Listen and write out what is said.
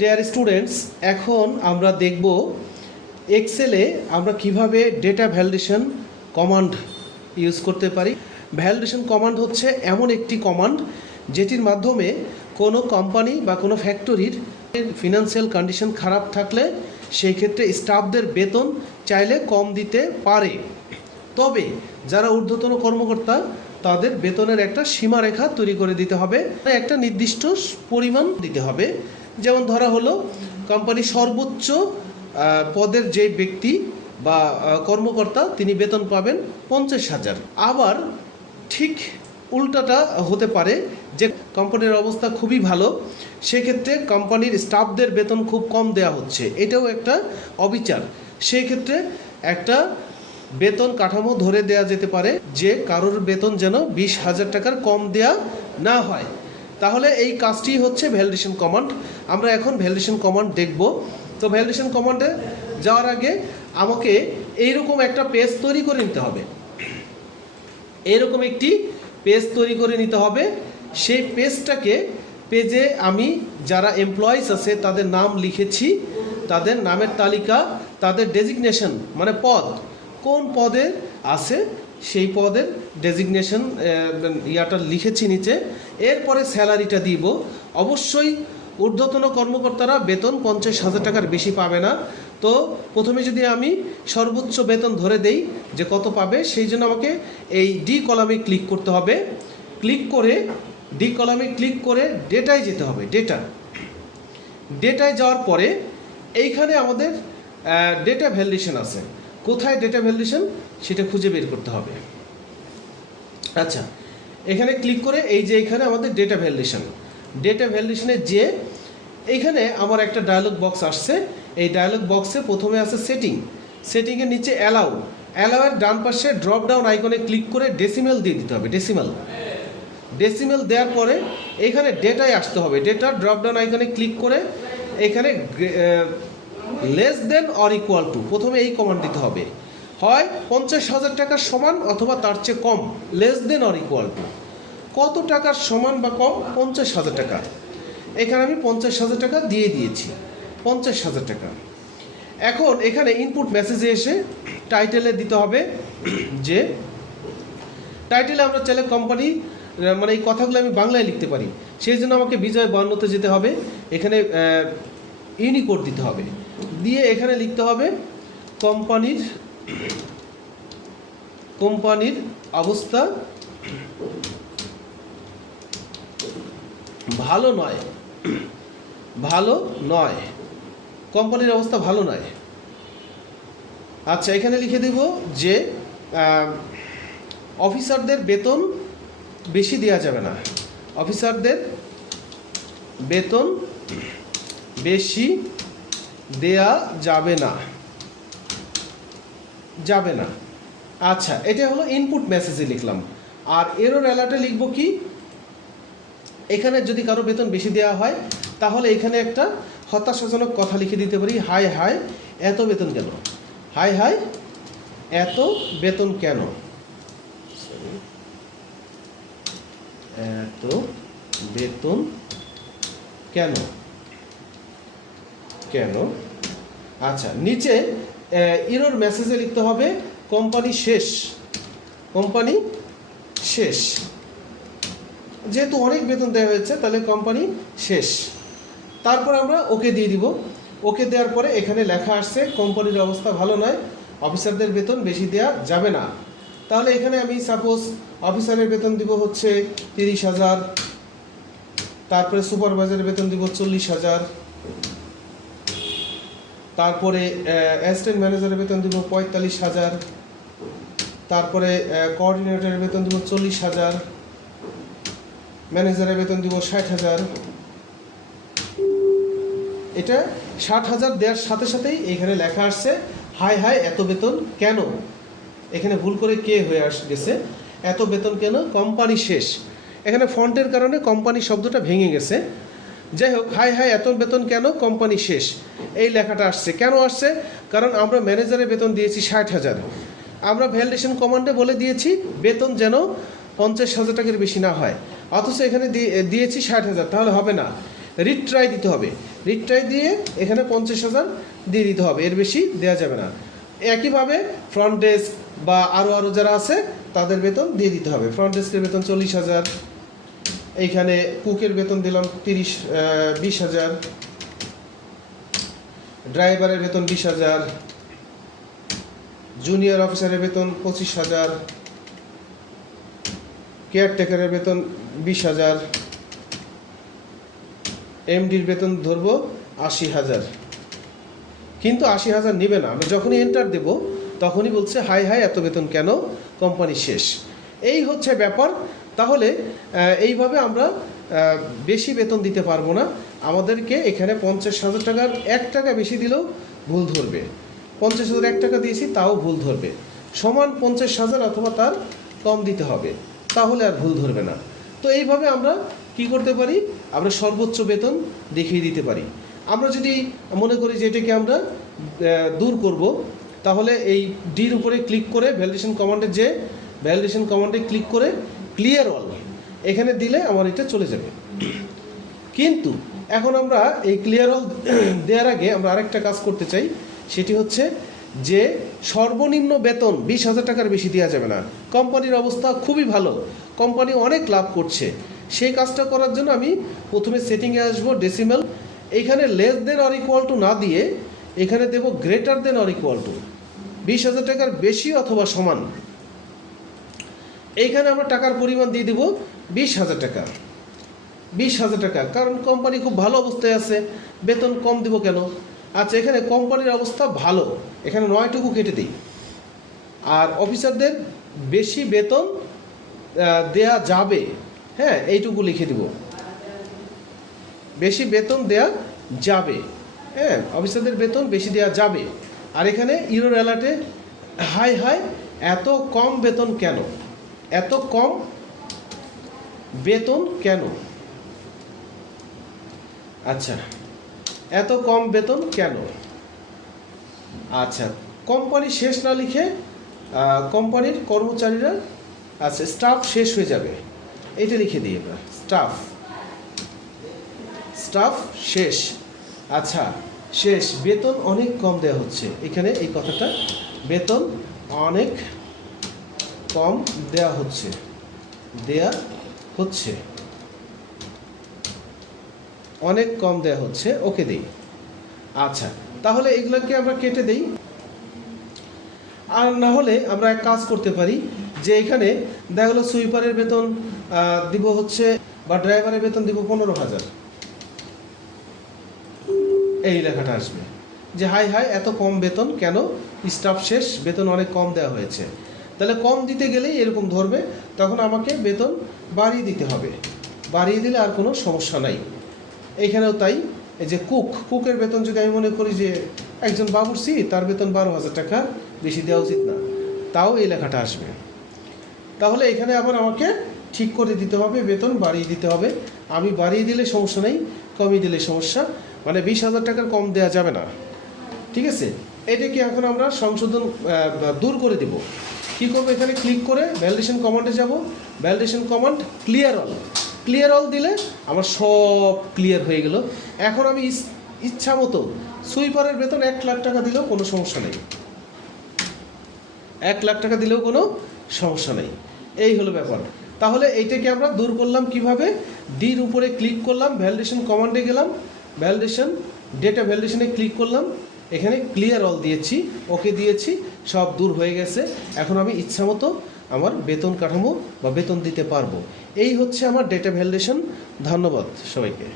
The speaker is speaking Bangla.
ডিয়ার স্টুডেন্টস, এখন আমরা দেখব এক্সেলে আমরা কিভাবে ডেটা ভ্যালিডেশন কমান্ড ইউজ করতে পারি। ভ্যালিডেশন কমান্ড হচ্ছে এমন একটি কমান্ড যেটির মাধ্যমে কোনো কোম্পানি বা কোনো ফ্যাক্টরির ফিনান্সিয়াল কন্ডিশন খারাপ থাকলে সেই ক্ষেত্রে স্টাফদের বেতন চাইলে কম দিতে পারে, তবে যারা ঊর্ধ্বতন কর্মকর্তা তাদের বেতনের একটা সীমারেখা তৈরি করে দিতে হবে, একটা নির্দিষ্ট পরিমাণ দিতে হবে। যেমন ধরা হলো কোম্পানির সর্বোচ্চ পদের যে ব্যক্তি বা কর্মকর্তা তিনি বেতন পাবেন 50,000। আবার ঠিক উল্টাটা হতে পারে যে কোম্পানির অবস্থা খুবই ভালো, সেক্ষেত্রে কোম্পানির স্টাফদের বেতন খুব কম দেওয়া হচ্ছে, এটাও একটা অবিচার। সেই ক্ষেত্রে একটা বেতন কাঠামো ধরে দেওয়া যেতে পারে যে কারোর বেতন যেন 20,000 টাকার কম দেওয়া না হয়। তাহলে এই কাজটি হচ্ছে ভ্যালিডেশন কমান্ড। আমরা এখন ভ্যালিডেশন কমান্ড দেখব। তো ভ্যালিডেশন কমান্ডে যাওয়ার আগে আমাকে এইরকম একটা পেজ তৈরি করে নিতে হবে, এইরকম একটি পেজ তৈরি করে নিতে হবে। সেই পেজে আমি যারা এমপ্লয়িজ আছে তাদের নাম লিখেছি, তাদের নামের তালিকা, তাদের ডেজিগনেশন মানে পদ, কোন পদে আছে সেই পদের ডেজিগনেশন ইয়াটা লিখেছি নিচে। এরপরে স্যালারিটা দিব। অবশ্যই ঊর্ধ্বতন কর্মকর্তারা বেতন 50,000 টাকার বেশি পাবে না। তো প্রথমে যদি আমি সর্বোচ্চ বেতন ধরে দেই যে কত পাবে, সেই জন্য আমাকে এই ডি কলামে ক্লিক করতে হবে। ডি কলামে ক্লিক করে ডেটায় যেতে হবে। ডেটায় যাওয়ার পরে এইখানে আমাদের ডেটা ভ্যালিডেশন আছে। কোথায় ডেটা ভ্যালিডেশন সেটা খুঁজে বের করতে হবে। আচ্ছা, এখানে ক্লিক করে এই যে এখানে আমাদের ডেটা ভ্যালিডেশনে যে এইখানে আমার একটা ডায়লগ বক্স আসছে। এই ডায়লগ বক্সে প্রথমে আছে সেটিংয়ের নিচে অ্যালাউয়ের ডান পাশে ড্রপ ডাউন আইকনে ক্লিক করে ডেসিমেল দিয়ে দিতে হবে। ডেসিমেল দেওয়ার পরে এখানে ডেটায় আসতে হবে। ডেটা ড্রপ ডাউন আইকনে ক্লিক করে এখানে less than or equal two, প্রথমে এই কমান্ড দিতে হবে, হয় 50,000 টাকার সমান অথবা তার চেয়ে কম। Less than or equal to কত টাকার সমান বা কম? 50,000 টাকা। এখানে আমি 50,000 টাকা দিয়ে দিয়েছি, 50,000 টাকা। এখন এখানে ইনপুট মেসেজে এসে টাইটেলে দিতে হবে যে টাইটেলে আমরা চাইলে কোম্পানি মানে এই কথাগুলো আমি বাংলায় লিখতে পারি, সেই জন্য আমাকে বিজয় 52-তে যেতে হবে। এখানে ইউনিকোড দিতে হবে, দিয়ে এখানে লিখতে হবে কোম্পানির অবস্থা ভালো নয়, কোম্পানির অবস্থা ভালো নয়। আচ্ছা, এখানে লিখে দেব যে অফিসারদের বেতন বেশি দেওয়া যাবে না, অফিসারদের বেতন বেশি দেয়া যাবে না। আচ্ছা, এটা হলো ইনপুট মেসেজে লিখলাম। আর এরর অ্যালার্টে লিখব কি, এখানে যদি কারো বেতন বেশি দেওয়া হয় তাহলে এখানে একটা হতাশাজনক কথা লিখে দিতে পারি, হাই এত বেতন কেন, এত বেতন কেন, এত বেতন কেন। আচ্ছা, নিচে এরর মেসেজে লিখতে হবে কোম্পানি শেষ, যেহেতু অনেক বেতন দেওয়া হয়েছে তাহলে কোম্পানি শেষ। তারপর আমরা ওকে দিয়ে দিব। ওকে দেওয়ার পরে এখানে লেখা আসছে কোম্পানির অবস্থা ভালো নয়, অফিসারদের বেতন বেশি দেওয়া যাবে না। তাহলে এখানে আমি সাপোজ অফিসারের বেতন দিব হচ্ছে 30,000, তারপরে সুপারভাইজারের বেতন দিব 40,000, তারপরে অ্যাসিস্ট্যান্ট ম্যানেজারের বেতন দিব 45,000, তারপরে কোঅর্ডিনেটরের বেতন দিব 40,000, ম্যানেজারের বেতন দিব 60,000। এটা 60,000 দেওয়ার সাথে সাথেই এখানে লেখা আসছে হাই এত বেতন কেন। এখানে ভুল করে কে হয়ে গেছে, এত বেতন কেন, কোম্পানি শেষ। এখানে ফন্টের কারণে কোম্পানি শব্দটা ভেঙে গেছে। যাই হোক, হাই এত বেতন কেন, কোম্পানি শেষ, এই লেখাটা আসছে। কেন আসছে? কারণ আমরা ম্যানেজারের বেতন দিয়েছি 60,000, আমরা ভ্যালিডেশন কমান্ডে বলে দিয়েছি বেতন যেন 50,000 টাকার বেশি না হয়, অথচ এখানে দিয়েছি 60,000, তাহলে হবে না। রিট্রাই দিতে হবে। রিট্রাই দিয়ে এখানে 50,000 দিয়ে দিতে হবে, এর বেশি দেওয়া যাবে না। একইভাবে ফ্রন্ট ডেস্ক বা আরও যারা আছে তাদের বেতন দিয়ে দিতে হবে। ফ্রন্ট ডেস্কের বেতন 40,000, এইখানে কুকের বেতন দিলাম 20,000, ড্রাইভারের বেতন 20,000, জুনিয়র অফিসারের বেতন 25,000, কেয়ারটেকারের বেতন 20,000, এমডির বেতন ধরবো 80,000। কিন্তু 80,000 নেবে না, আমরা যখনই এন্টার দেব তখনই বলছে হাই এত বেতন কেন, কোম্পানি শেষ। এই হচ্ছে ব্যাপার। তাহলে এইভাবে আমরা বেশি বেতন দিতে পারবো না। আমাদেরকে এখানে 50,000 টাকার 1 টাকা বেশি দিলেও ভুল ধরবে, 50,000 1 টাকা দিয়েছি তাও ভুল ধরবে, সমান 50,000 অথবা তার কম দিতে হবে, তাহলে আর ভুল ধরবে না। তো এইভাবে আমরা কি করতে পারি, আমরা সর্বোচ্চ বেতন দেখিয়ে দিতে পারি। আমরা যদি মনে করি যে এটাকে আমরা দূর করব, তাহলে এই ডির উপরে ক্লিক করে ভ্যালিডেশন কমান্ডে ক্লিক করে ক্লিয়ার অল এখানে দিলে আমার এটা চলে যাবে। কিন্তু এখন আমরা এই ক্লিয়ার অল দেওয়ার আগে আমরা আরেকটা কাজ করতে চাই, সেটি হচ্ছে যে সর্বনিম্ন বেতন 20,000 টাকার বেশি দেওয়া যাবে না। কোম্পানির অবস্থা খুবই ভালো, কোম্পানি অনেক লাভ করছে। সেই কাজটা করার জন্য আমি প্রথমে সেটিংয়ে আসবো, ডেসিমাল, এইখানে less than or equal to না দিয়ে এখানে দেব greater than or equal to 20,000 টাকার বেশি অথবা সমান। এইখানে আমরা টাকার পরিমাণ দিয়ে দেব 20,000 টাকা, 20,000 টাকা, কারণ কোম্পানি খুব ভালো অবস্থায় আছে, বেতন কম দিব কেন। আচ্ছা, এখানে কোম্পানির অবস্থা ভালো, এখানে 9টুকু কেটে দিই। আর অফিসারদের বেশি বেতন দেয়া যাবে, হ্যাঁ এইটুকু লিখে দিব, বেশি বেতন দেয়া যাবে, হ্যাঁ অফিসারদের বেতন বেশি দেওয়া যাবে। আর এখানে ইউরোর অ্যালার্টে হাই এত কম বেতন কেন, এত কম বেতন কেন, আচ্ছা এত কম বেতন কেন। আচ্ছা, কোম্পানি শেষ না লিখে কোম্পানির কর্মচারীরা, আচ্ছা স্টাফ শেষ হয়ে যাবে, এইটা লিখে দিই আমরা, স্টাফ শেষ। আচ্ছা, শেষ, বেতন অনেক কম দেওয়া হচ্ছে, এখানে এই কথাটা, বেতন অনেক কম দেওয়া হচ্ছে, অনেক কম দেওয়া হচ্ছে, ওকে দিই। আচ্ছা, তাহলে এগুলোকে আমরা কেটে দিই। আর না হলে আমরা এক কাজ করতে পারি, যে এখানে দেখা গেলো সুইপারের বেতন দিব হচ্ছে, বা ড্রাইভারের বেতন দিব 15,000, এই লেখাটা আসবে যে হাই এত কম বেতন কেন, স্টাফ শেষ, বেতন অনেক কম দেওয়া হয়েছে। তাহলে কম দিতে গেলেই এরকম ধরবে, তখন আমাকে বেতন বাড়িয়ে দিতে হবে, বাড়িয়ে দিলে আর কোনো সমস্যা নাই। এইখানেও তাই, এই যে কুকের বেতন যদি আমি মনে করি যে একজন বাবুর্চি, তার বেতন 12,000 টাকা, বেশি দেওয়া উচিত না, তাও এই লেখাটা আসবে। তাহলে এখানে আবার আমাকে ঠিক করে দিতে হবে, বেতন বাড়িয়ে দিতে হবে। আমি বাড়িয়ে দিলে সমস্যা নেই, কমিয়ে দিলে সমস্যা, মানে 20,000 টাকার কম দেওয়া যাবে না, ঠিক আছে। এটাকে এখন আমরা সংশোধন দূর করে দিব। কী করবো, এখানে ক্লিক করে ভ্যালিডেশন কমান্ডে যাব, ভ্যালিডেশন কমান্ড ক্লিয়ার অল দিলে আমার সব ক্লিয়ার হয়ে গেল। এখন আমি ইচ্ছা মতো সুইপারের বেতন 1 লাখ টাকা দিলেও কোনো সমস্যা নেই, 1 লাখ টাকা দিলেও কোনো সমস্যা নেই। এই হলো ব্যাপার। তাহলে এইটাকে আমরা দূর করলাম কিভাবে, ডির উপরে ক্লিক করলাম, ভ্যালিডেশন কমান্ডে গেলাম, ডেটা ভ্যালিডেশনে ক্লিক করলাম, এখানে ক্লিয়ার অল দিয়েছি, ওকে দিয়েছি, সব দূর হয়ে গেছে। এখন আমি ইচ্ছা মতো আমার বেতন কাঠামো বা বেতন দিতে পারবো। এই হচ্ছে আমার ডেটা ভ্যালিডেশন। ধন্যবাদ সবাইকে।